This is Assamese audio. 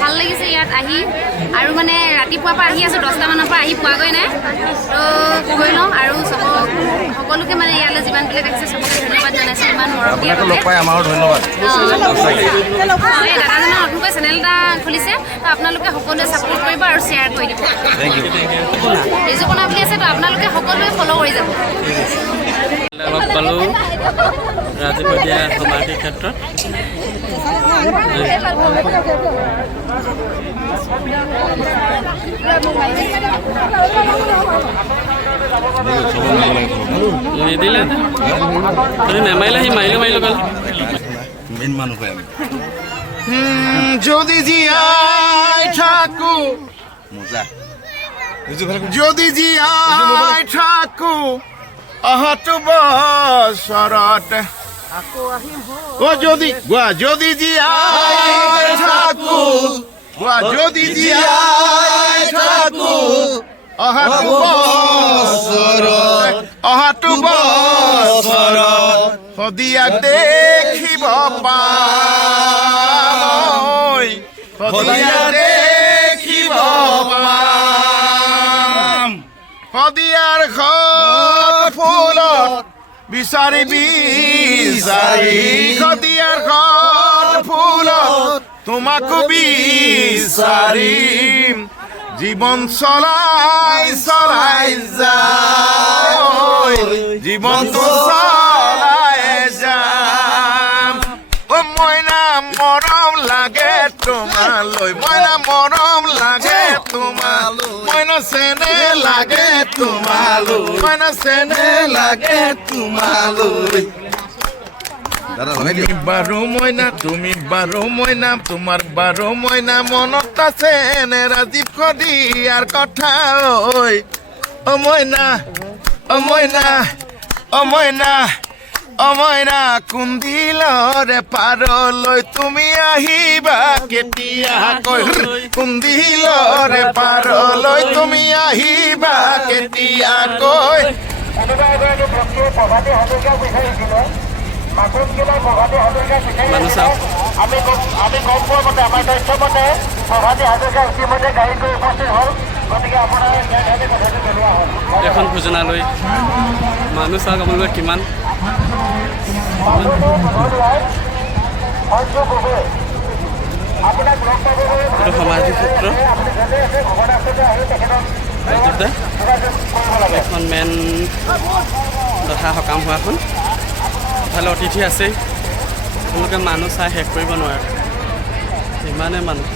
ভাল লাগিছে ইয়াত আহি আৰু মানে ৰাতিপুৱাৰ পৰা আহি আছোঁ 10টা মানৰ পৰা আহি পোৱাগৈ নাই তো গৈ লওঁ আৰু সকলোকে মানে ইয়ালৈ যিমানবিলাক আহিছে চবকে ধন্যবাদ জনাইছোঁ ইমান মৰম দিয়া লগ পাই আমাৰো ধন্যবাদ এই দাদাজনে নতুনকৈ চেনেল এটা খুলিছে তো আপোনালোকে সকলোৱে ছাপোৰ্ট কৰিব আৰু শ্বেয়াৰ কৰি দিব ৰিজুকনা বুলি আছে তো আপোনালোকে সকলোৱে ফ'ল' কৰি যাব লগ পালোঁ ৰাজকীয়া সমাধিৰ ক্ষেত্ৰত নিদিলে তুমি নেমাৰিলে সি মাৰিলোঁ গ'ল মেইন মানুহ হয় যদি জীয়াই থাকো মজা যদি জীয়াই থাকো অহাটো বছৰত যদি জীয়াই থাকো যদি জীয়াই থাকো অহাটো বছৰত সদিয়াক দেখিব পাম সদিয়াক দেখিব পাম সদিয়াৰ ঘৰ ফুলত বিচাৰি সদিয়াৰ ঘৰ ফুলত তোমাকো বিচাৰিম জীবন চলাই যাম জীৱনটো চলাই যাম মইনা মৰম লাগে তোমালৈ মইনা মৰম লাগে তোমালৈ মইনা চেনে লাগে তোমালৈ মইনা চেনে লাগে তোমালৈ তুমি বাৰো মইনা তোমাৰ বাৰো মইনা মনত আছে নে ৰাজীৱ কদিয়াৰ কথা ঐ অমইনা কুন্দিলৰে পাৰলৈ তুমি আহিবা কেতিয়াকৈ কুন্দিলৰে পাৰলৈ তুমি আহিবা কেতিয়াকৈ মানুহ চাওক আমি গম পোৱা মতে আমাৰ তথ্য মতে প্ৰভাতী হাজৰিকা ইতিমধ্যে গাড়ী গৈ উপস্থিত হ'ল গতিকে আপোনাৰ কথাটো জনোৱা হ'ল এখন ভোজনালয় মানুহ চাওক আপোনালোকে কিমান এইটো সমাধি ক্ষেত্ৰ এখন মেইন তথা সকাম হোৱাখন ইফালে অতিথি আছে তেওঁলোকে মানুহ চাই শেষ কৰিব নোৱাৰে ইমানে মানুহ